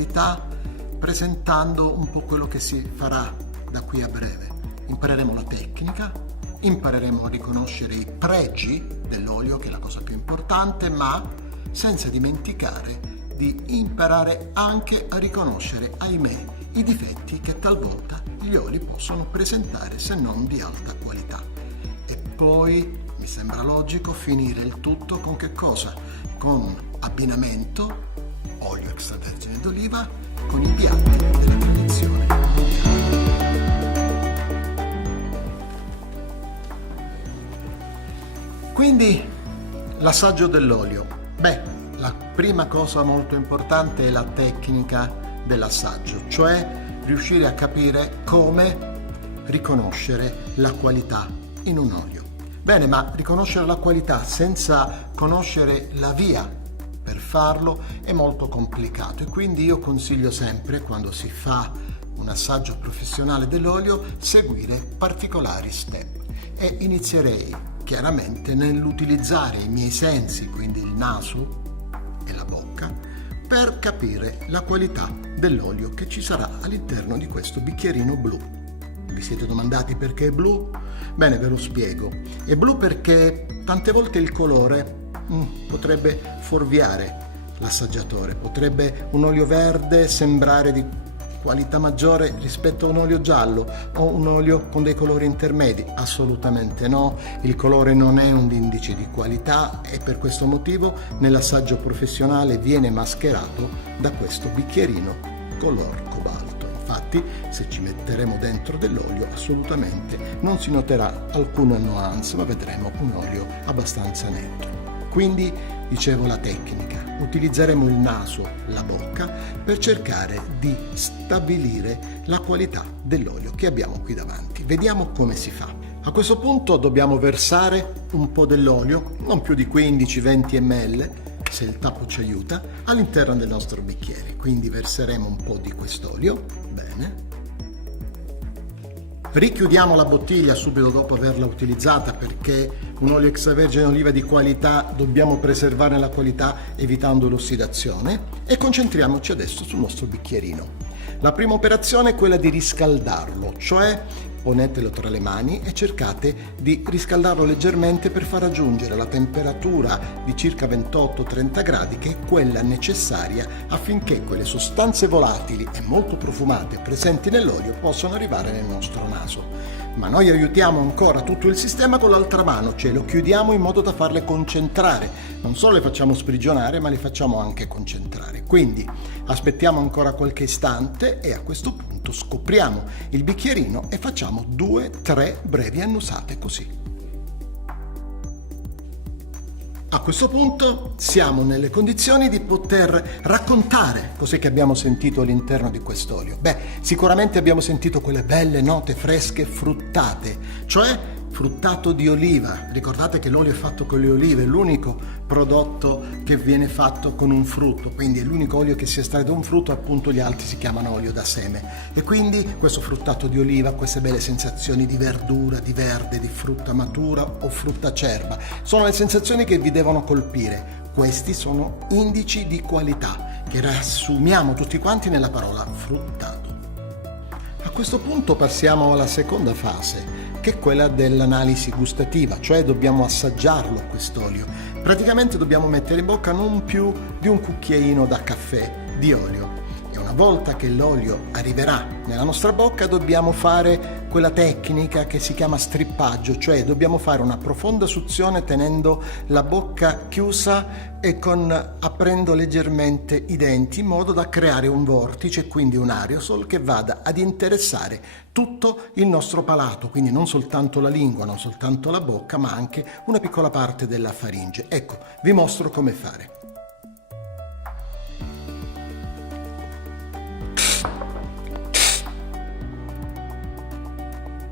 qualità presentando un po' quello che si farà da qui a breve. Impareremo la tecnica, impareremo a riconoscere i pregi dell'olio, che è la cosa più importante, ma senza dimenticare di imparare anche a riconoscere, ahimè, i difetti che talvolta gli oli possono presentare, se non di alta qualità. E poi mi sembra logico finire il tutto con che cosa? Con abbinamento olio extravergine d'oliva con i piatti della tradizione mondiale. Quindi l'assaggio dell'olio. La prima cosa molto importante è la tecnica dell'assaggio, cioè riuscire a capire come riconoscere la qualità in un olio. Bene, ma riconoscere la qualità senza conoscere la via per farlo è molto complicato, e quindi io consiglio sempre, quando si fa un assaggio professionale dell'olio, seguire particolari step, e inizierei chiaramente nell'utilizzare i miei sensi, quindi il naso e la bocca, per capire la qualità dell'olio che ci sarà all'interno di questo bicchierino blu. Vi siete domandati perché è blu? Bene, ve lo spiego. È blu perché tante volte il colore potrebbe fuorviare l'assaggiatore, potrebbe un olio verde sembrare di qualità maggiore rispetto a un olio giallo o un olio con dei colori intermedi. Assolutamente no, il colore non è un indice di qualità, e per questo motivo nell'assaggio professionale viene mascherato da questo bicchierino color cobalto. Infatti, se ci metteremo dentro dell'olio, assolutamente non si noterà alcuna nuance, ma vedremo un olio abbastanza neutro. Quindi, dicevo, la tecnica. Utilizzeremo il naso, la bocca, per cercare di stabilire la qualità dell'olio che abbiamo qui davanti. Vediamo come si fa. A questo punto dobbiamo versare un po' dell'olio, non più di 15-20 ml, se il tappo ci aiuta, all'interno del nostro bicchiere. Quindi verseremo un po' di quest'olio. Bene. Richiudiamo la bottiglia subito dopo averla utilizzata, perché un olio extravergine d'oliva di qualità dobbiamo preservare la qualità evitando l'ossidazione, e concentriamoci adesso sul nostro bicchierino. La prima operazione è quella di riscaldarlo, cioè ponetelo tra le mani e cercate di riscaldarlo leggermente per far raggiungere la temperatura di circa 28-30 gradi, che è quella necessaria affinché quelle sostanze volatili e molto profumate presenti nell'olio possano arrivare nel nostro naso. Ma noi aiutiamo ancora tutto il sistema con l'altra mano, cioè lo chiudiamo in modo da farle concentrare. Non solo le facciamo sprigionare, ma le facciamo anche concentrare. Quindi aspettiamo ancora qualche istante e a questo punto scopriamo il bicchierino e facciamo 2-3 brevi annusate così. A questo punto siamo nelle condizioni di poter raccontare cos'è che abbiamo sentito all'interno di quest'olio. Sicuramente abbiamo sentito quelle belle note fresche fruttate, cioè fruttato di oliva. Ricordate che l'olio è fatto con le olive, è l'unico prodotto che viene fatto con un frutto, quindi è l'unico olio che si estrae da un frutto, appunto gli altri si chiamano olio da seme. E quindi questo fruttato di oliva, queste belle sensazioni di verdura, di verde, di frutta matura o frutta acerba, sono le sensazioni che vi devono colpire. Questi sono indici di qualità che riassumiamo tutti quanti nella parola fruttato. A questo punto passiamo alla seconda fase, che è quella dell'analisi gustativa, cioè dobbiamo assaggiarlo quest'olio. Praticamente dobbiamo mettere in bocca non più di un cucchiaino da caffè di olio, e una volta che l'olio arriverà nella nostra bocca dobbiamo fare quella tecnica che si chiama strippaggio, cioè dobbiamo fare una profonda suzione tenendo la bocca chiusa e aprendo leggermente i denti, in modo da creare un vortice, quindi un aerosol che vada ad interessare tutto il nostro palato, quindi non soltanto la lingua, non soltanto la bocca, ma anche una piccola parte della faringe. Ecco, vi mostro come fare.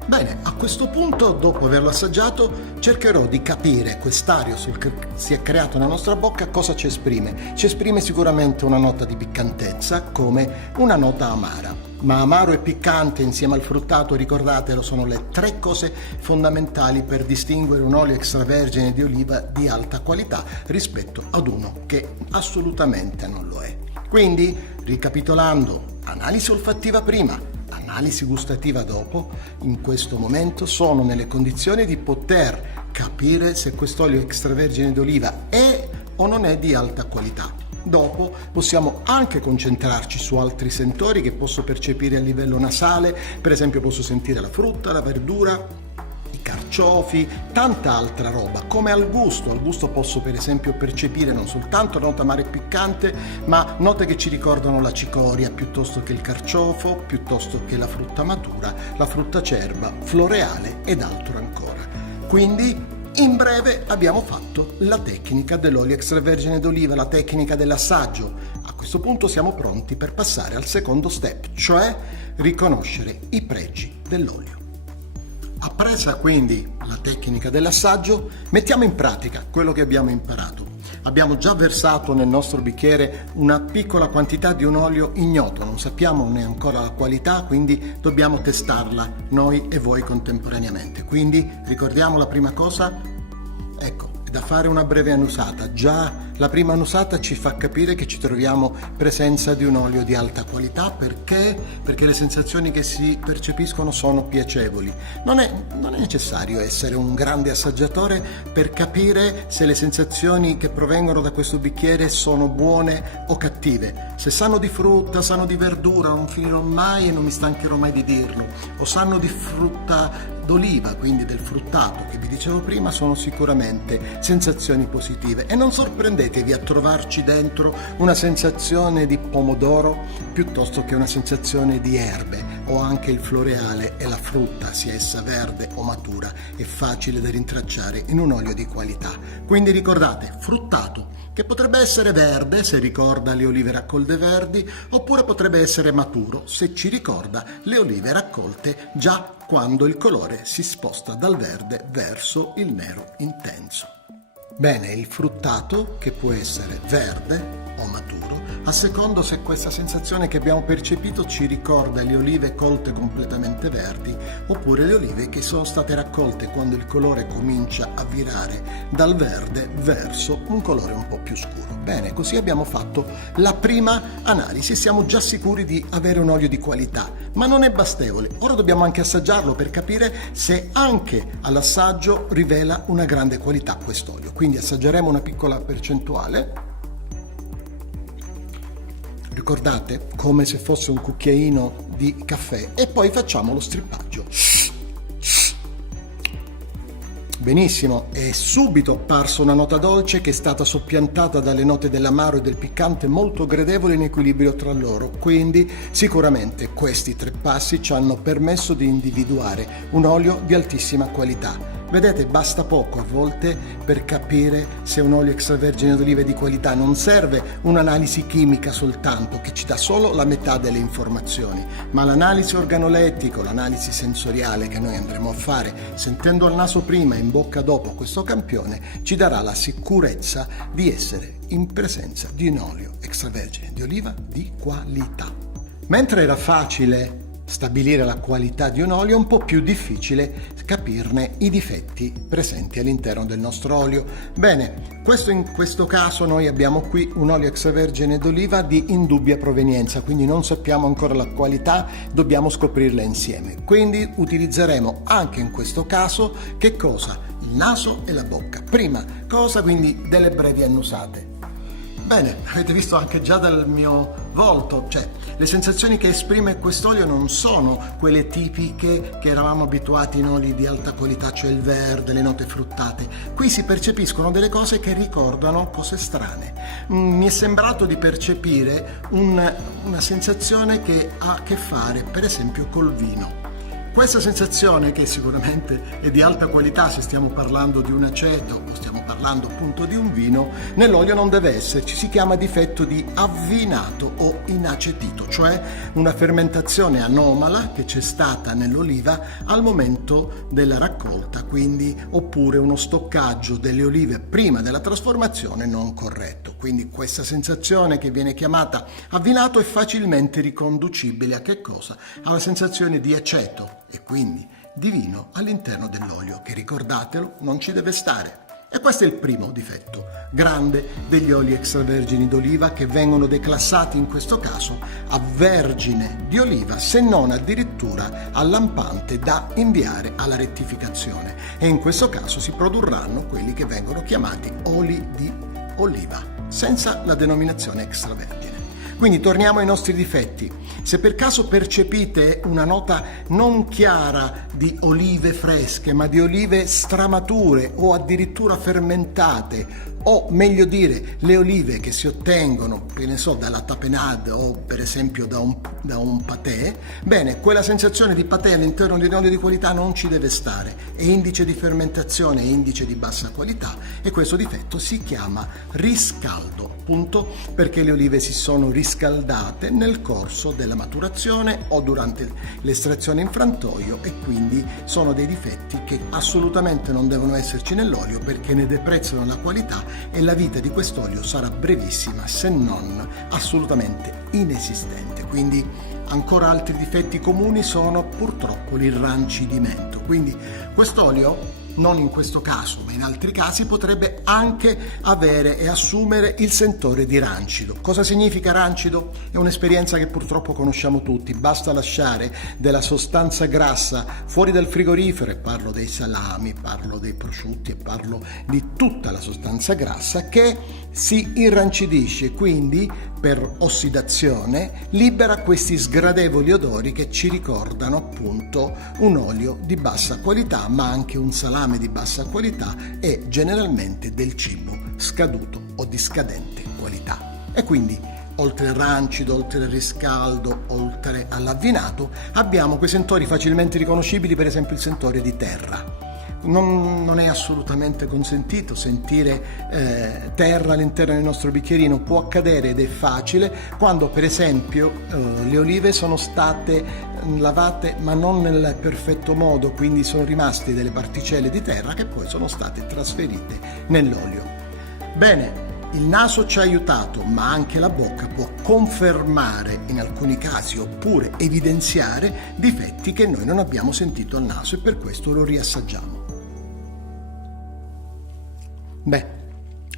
Bene, a questo punto, dopo averlo assaggiato, cercherò di capire quest'aerosol che si è creato nella nostra bocca cosa ci esprime. Ci esprime sicuramente una nota di piccantezza, come una nota amara. Ma amaro e piccante insieme al fruttato, ricordatelo, sono le tre cose fondamentali per distinguere un olio extravergine di oliva di alta qualità rispetto ad uno che assolutamente non lo è. Quindi, ricapitolando, analisi olfattiva prima, analisi gustativa dopo, in questo momento sono nelle condizioni di poter capire se quest'olio extravergine d'oliva è o non è di alta qualità. Dopo possiamo anche concentrarci su altri sentori che posso percepire a livello nasale, per esempio posso sentire la frutta, la verdura, i carciofi, tanta altra roba. Come al gusto posso per esempio percepire non soltanto nota amara e piccante, ma note che ci ricordano la cicoria piuttosto che il carciofo, piuttosto che la frutta matura, la frutta acerba, floreale ed altro ancora. Quindi in breve abbiamo fatto la tecnica dell'olio extravergine d'oliva, la tecnica dell'assaggio. A questo punto siamo pronti per passare al secondo step, cioè riconoscere i pregi dell'olio. Appresa quindi la tecnica dell'assaggio, mettiamo in pratica quello che abbiamo imparato. Abbiamo già versato nel nostro bicchiere una piccola quantità di un olio ignoto, non sappiamo né ancora la qualità, quindi dobbiamo testarla noi e voi contemporaneamente. Quindi ricordiamo la prima cosa? Ecco, è da fare una breve annusata. Già la prima annusata ci fa capire che ci troviamo in presenza di un olio di alta qualità. Perché? Perché le sensazioni che si percepiscono sono piacevoli. Non è necessario essere un grande assaggiatore per capire se le sensazioni che provengono da questo bicchiere sono buone o cattive. Se sanno di frutta, sanno di verdura, non finirò mai e non mi stancherò mai di dirlo. O sanno di frutta d'oliva, quindi del fruttato che vi dicevo prima, sono sicuramente sensazioni positive. E non sorprendetevi a trovarci dentro una sensazione di pomodoro piuttosto che una sensazione di erbe, o anche il floreale e la frutta, sia essa verde o matura, è facile da rintracciare in un olio di qualità. Quindi ricordate, fruttato, che potrebbe essere verde se ricorda le olive raccolte verdi, oppure potrebbe essere maturo se ci ricorda le olive raccolte già quando il colore si sposta dal verde verso il nero intenso. Bene, il fruttato, che può essere verde o maturo, a secondo se questa sensazione che abbiamo percepito ci ricorda le olive colte completamente verdi oppure le olive che sono state raccolte quando il colore comincia a virare dal verde verso un colore un po' più scuro. Bene, così abbiamo fatto la prima analisi e siamo già sicuri di avere un olio di qualità, ma non è bastevole. Ora dobbiamo anche assaggiarlo per capire se anche all'assaggio rivela una grande qualità quest'olio. Quindi assaggeremo una piccola percentuale. Ricordate, come se fosse un cucchiaino di caffè, e poi facciamo lo strippaggio. Benissimo, è subito apparsa una nota dolce che è stata soppiantata dalle note dell'amaro e del piccante molto gradevoli in equilibrio tra loro. Quindi sicuramente questi 3 passi ci hanno permesso di individuare un olio di altissima qualità. Vedete, basta poco a volte per capire se un olio extravergine d'oliva è di qualità. Non serve un'analisi chimica soltanto, che ci dà solo la metà delle informazioni, ma l'analisi organolettico, l'analisi sensoriale che noi andremo a fare sentendo al naso prima e in bocca dopo questo campione, ci darà la sicurezza di essere in presenza di un olio extravergine di oliva di qualità. Mentre era facile stabilire la qualità di un olio, è un po' più difficile capirne i difetti presenti all'interno del nostro olio. Bene, in questo caso noi abbiamo qui un olio extravergine d'oliva di indubbia provenienza, quindi non sappiamo ancora la qualità, dobbiamo scoprirla insieme. Quindi utilizzeremo anche in questo caso che cosa? Il naso e la bocca. Prima cosa, quindi, delle brevi annusate. Bene, avete visto anche già dal mio volto, le sensazioni che esprime quest'olio non sono quelle tipiche che eravamo abituati in oli di alta qualità, cioè il verde, le note fruttate. Qui si percepiscono delle cose che ricordano cose strane. Mi è sembrato di percepire una sensazione che ha a che fare, per esempio, col vino. Questa sensazione, che sicuramente è di alta qualità se stiamo parlando di un aceto o stiamo parlando appunto di un vino, nell'olio non deve esserci. Si chiama difetto di avvinato o inacetito, cioè una fermentazione anomala che c'è stata nell'oliva al momento della raccolta, quindi, oppure uno stoccaggio delle olive prima della trasformazione non corretto. Quindi questa sensazione, che viene chiamata avvinato, è facilmente riconducibile a che cosa? Alla sensazione di aceto e quindi di vino all'interno dell'olio, che, ricordatelo, non ci deve stare. E questo è il primo difetto grande degli oli extravergini d'oliva, che vengono declassati in questo caso a vergine di oliva, se non addirittura a lampante da inviare alla rettificazione, e in questo caso si produrranno quelli che vengono chiamati oli di oliva senza la denominazione extravergine. Quindi torniamo ai nostri difetti. Se per caso percepite una nota non chiara di olive fresche, ma di olive stramature o addirittura fermentate, o meglio dire le olive che si ottengono, che ne so, dalla tapenade o per esempio da un patè, bene, quella sensazione di patè all'interno di un olio di qualità non ci deve stare, è indice di fermentazione, è indice di bassa qualità, e questo difetto si chiama riscaldo, appunto perché le olive si sono riscaldate nel corso della maturazione o durante l'estrazione in frantoio, e quindi sono dei difetti che assolutamente non devono esserci nell'olio, perché ne deprezzano la qualità e la vita di quest'olio sarà brevissima, se non assolutamente inesistente. Quindi ancora altri difetti comuni sono purtroppo l'irrancidimento. Quindi quest'olio, non in questo caso ma in altri casi, potrebbe anche avere e assumere il sentore di rancido. Cosa significa rancido? È un'esperienza che purtroppo conosciamo tutti. Basta lasciare della sostanza grassa fuori dal frigorifero, e parlo dei salami, parlo dei prosciutti e parlo di tutta la sostanza grassa, che si irrancidisce, quindi per ossidazione libera questi sgradevoli odori che ci ricordano appunto un olio di bassa qualità, ma anche un salame di bassa qualità e generalmente del cibo scaduto o di scadente qualità. E quindi oltre al rancido, oltre al riscaldo, oltre all'avvinato, abbiamo quei sentori facilmente riconoscibili, per esempio il sentore di terra. Non è assolutamente consentito sentire terra all'interno del nostro bicchierino. Può accadere, ed è facile, quando per esempio le olive sono state lavate ma non nel perfetto modo, quindi sono rimaste delle particelle di terra che poi sono state trasferite nell'olio. Bene, il naso ci ha aiutato, ma anche la bocca può confermare in alcuni casi oppure evidenziare difetti che noi non abbiamo sentito al naso, e per questo lo riassaggiamo. Beh,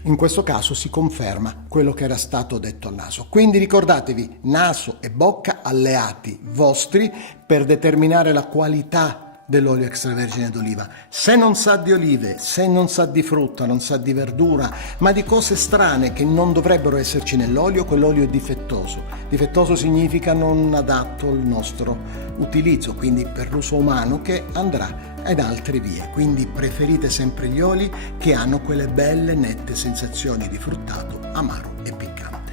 in questo caso si conferma quello che era stato detto al naso. Quindi ricordatevi, naso e bocca alleati vostri per determinare la qualità dell'olio extravergine d'oliva. Se non sa di olive, se non sa di frutta, non sa di verdura, ma di cose strane che non dovrebbero esserci nell'olio, quell'olio è difettoso. Difettoso significa non adatto al nostro utilizzo, quindi per l'uso umano, che andrà in altre vie. Quindi preferite sempre gli oli che hanno quelle belle nette sensazioni di fruttato, amaro e piccante.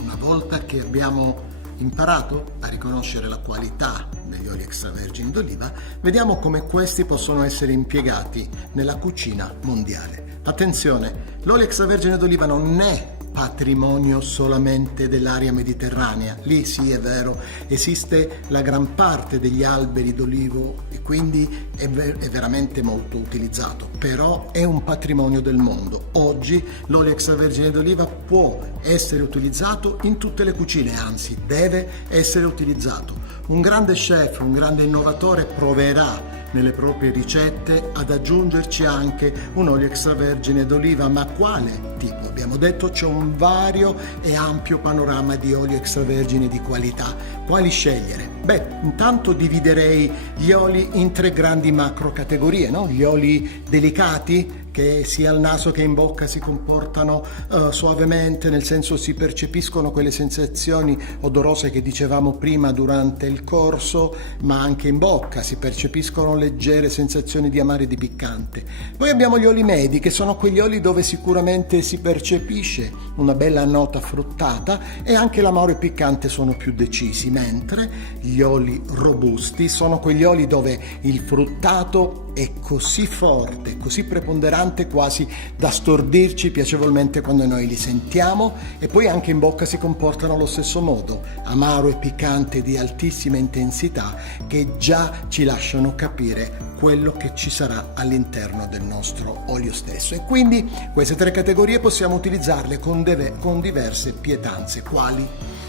Una volta che abbiamo imparato a riconoscere la qualità degli oli extravergini d'oliva, vediamo come questi possono essere impiegati nella cucina mondiale. Attenzione, l'olio extravergine d'oliva non è patrimonio solamente dell'area mediterranea. Lì sì, è vero, esiste la gran parte degli alberi d'olivo e quindi è veramente molto utilizzato, però è un patrimonio del mondo. Oggi l'olio extravergine d'oliva può essere utilizzato in tutte le cucine, anzi deve essere utilizzato. Un grande chef, un grande innovatore proverà nelle proprie ricette ad aggiungerci anche un olio extravergine d'oliva. Ma quale tipo? Abbiamo detto c'è un vario e ampio panorama di olio extravergine di qualità. Quali scegliere? Beh, intanto dividerei gli oli in 3 grandi macro categorie, no? Gli oli delicati, che sia al naso che in bocca si comportano suavemente, nel senso si percepiscono quelle sensazioni odorose che dicevamo prima durante il corso, ma anche in bocca si percepiscono leggere sensazioni di amaro e di piccante. Poi abbiamo gli oli medi, che sono quegli oli dove sicuramente si percepisce una bella nota fruttata e anche l'amaro e piccante sono più decisi, mentre gli oli robusti sono quegli oli dove il fruttato è così forte, così preponderante, quasi da stordirci piacevolmente quando noi li sentiamo, e poi anche in bocca si comportano allo stesso modo, amaro e piccante di altissima intensità, che già ci lasciano capire quello che ci sarà all'interno del nostro olio stesso. E quindi queste 3 categorie possiamo utilizzarle con diverse pietanze. Quali?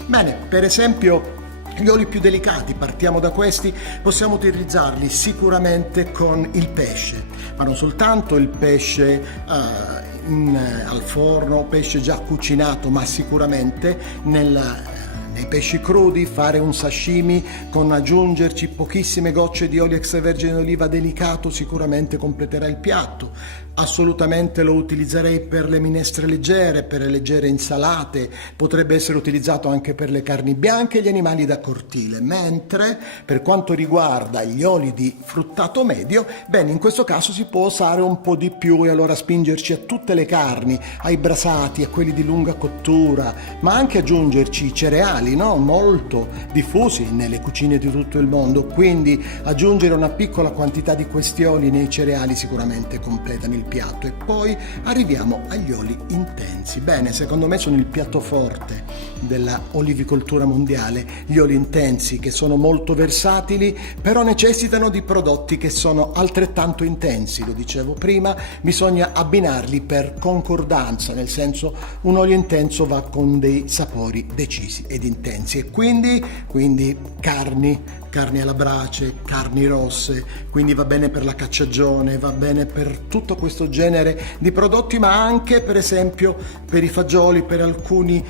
Bene, per esempio Gli oli più delicati, partiamo da questi, possiamo utilizzarli sicuramente con il pesce, ma non soltanto il pesce al forno, pesce già cucinato, ma sicuramente nei pesci crudi, fare un sashimi con aggiungerci pochissime gocce di olio extravergine d'oliva delicato sicuramente completerà il piatto. Assolutamente lo utilizzerei per le minestre leggere, per le leggere insalate, potrebbe essere utilizzato anche per le carni bianche e gli animali da cortile, mentre per quanto riguarda gli oli di fruttato medio, bene, in questo caso si può usare un po' di più e allora spingerci a tutte le carni, ai brasati, a quelli di lunga cottura, ma anche aggiungerci i cereali, no? Molto diffusi nelle cucine di tutto il mondo, quindi aggiungere una piccola quantità di questi oli nei cereali sicuramente completano il piatto. E poi arriviamo agli oli intensi. Bene, secondo me sono il piatto forte della olivicoltura mondiale, gli oli intensi, che sono molto versatili, però necessitano di prodotti che sono altrettanto intensi. Lo dicevo prima, bisogna abbinarli per concordanza, nel senso un olio intenso va con dei sapori decisi ed intensi, e quindi carni alla brace, carni rosse, quindi va bene per la cacciagione, va bene per tutto questo genere di prodotti, ma anche per esempio per i fagioli, per alcuni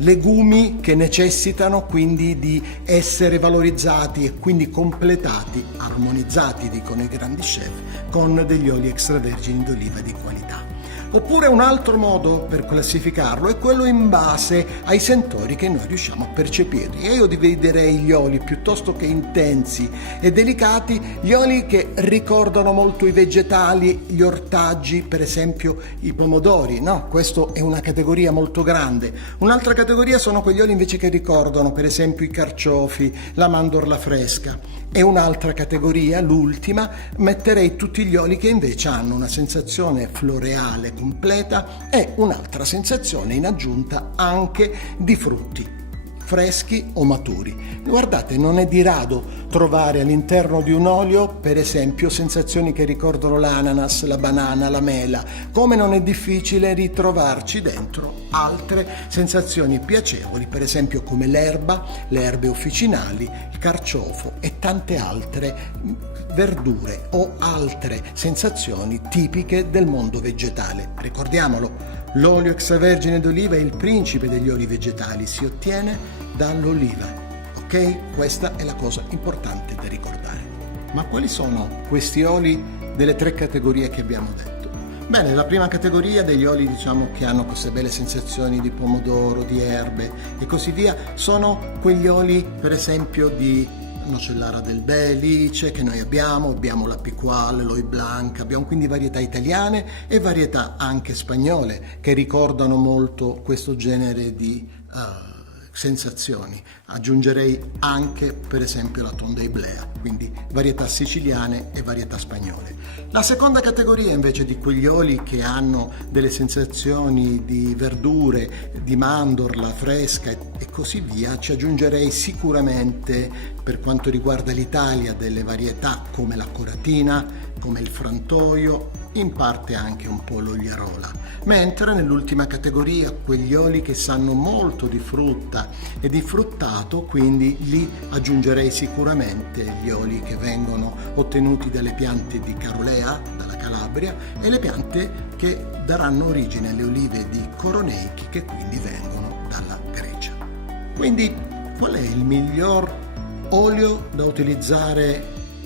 legumi che necessitano quindi di essere valorizzati e quindi completati, armonizzati, dicono i grandi chef, con degli oli extravergini d'oliva di qualità. Oppure un altro modo per classificarlo è quello in base ai sentori che noi riusciamo a percepire. E io dividerei gli oli piuttosto che intensi e delicati, gli oli che ricordano molto i vegetali, gli ortaggi, per esempio i pomodori, no? Questa è una categoria molto grande. Un'altra categoria sono quegli oli invece che ricordano per esempio i carciofi, la mandorla fresca. E un'altra categoria, l'ultima, metterei tutti gli oli che invece hanno una sensazione floreale completa e un'altra sensazione in aggiunta anche di frutti freschi o maturi. Guardate, non è di rado trovare all'interno di un olio, per esempio, sensazioni che ricordano l'ananas, la banana, la mela, come non è difficile ritrovarci dentro altre sensazioni piacevoli, per esempio come l'erba, le erbe officinali, il carciofo e tante altre verdure o altre sensazioni tipiche del mondo vegetale. Ricordiamolo, l'olio extravergine d'oliva è il principe degli oli vegetali, si ottiene dall'oliva, ok? Questa è la cosa importante da ricordare. Ma quali sono questi oli delle tre categorie che abbiamo detto? Bene, la prima categoria degli oli, diciamo, che hanno queste belle sensazioni di pomodoro, di erbe e così via, sono quegli oli, per esempio, di nocellara del Belice che noi abbiamo la Picual, l'Oil Blanc, abbiamo quindi varietà italiane e varietà anche spagnole che ricordano molto questo genere di sensazioni. Aggiungerei anche per esempio la Tonda Iblea, quindi varietà siciliane e varietà spagnole. La seconda categoria invece di quegli oli che hanno delle sensazioni di verdure, di mandorla fresca e così via, ci aggiungerei sicuramente, per quanto riguarda l'Italia, delle varietà come la Coratina, come il frantoio, in parte anche un po' l'ogliarola. Mentre nell'ultima categoria quegli oli che sanno molto di frutta e di fruttato, quindi lì aggiungerei sicuramente gli oli che vengono ottenuti dalle piante di Carolea, dalla Calabria, e le piante che daranno origine alle olive di Koroneiki, che quindi vengono dalla Grecia. Quindi qual è il miglior olio da utilizzare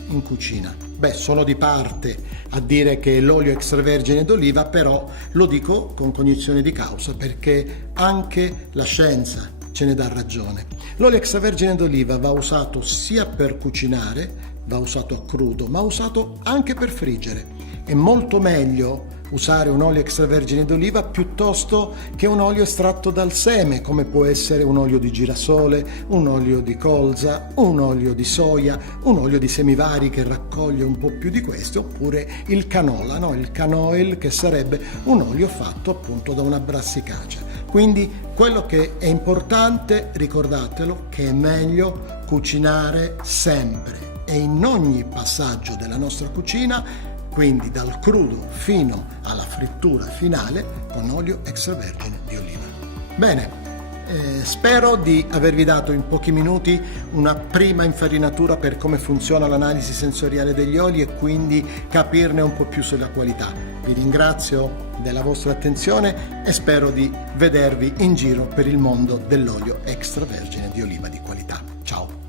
in cucina? Beh, sono di parte a dire che l'olio extravergine d'oliva, però lo dico con cognizione di causa perché anche la scienza ce ne dà ragione. L'olio extravergine d'oliva va usato sia per cucinare, va usato a crudo, ma usato anche per friggere. È molto meglio usare un olio extravergine d'oliva piuttosto che un olio estratto dal seme, come può essere un olio di girasole, un olio di colza, un olio di soia, un olio di semivari che raccoglie un po' più di questo, oppure il canola, no? Il canoil, che sarebbe un olio fatto appunto da una brassicacea. Quindi quello che è importante, ricordatelo, che è meglio cucinare sempre e in ogni passaggio della nostra cucina, quindi dal crudo fino alla frittura finale, con olio extravergine di oliva. Bene, Spero di avervi dato in pochi minuti una prima infarinatura per come funziona l'analisi sensoriale degli oli e quindi capirne un po' più sulla qualità. Vi ringrazio della vostra attenzione e spero di vedervi in giro per il mondo dell'olio extravergine di oliva di qualità. Ciao!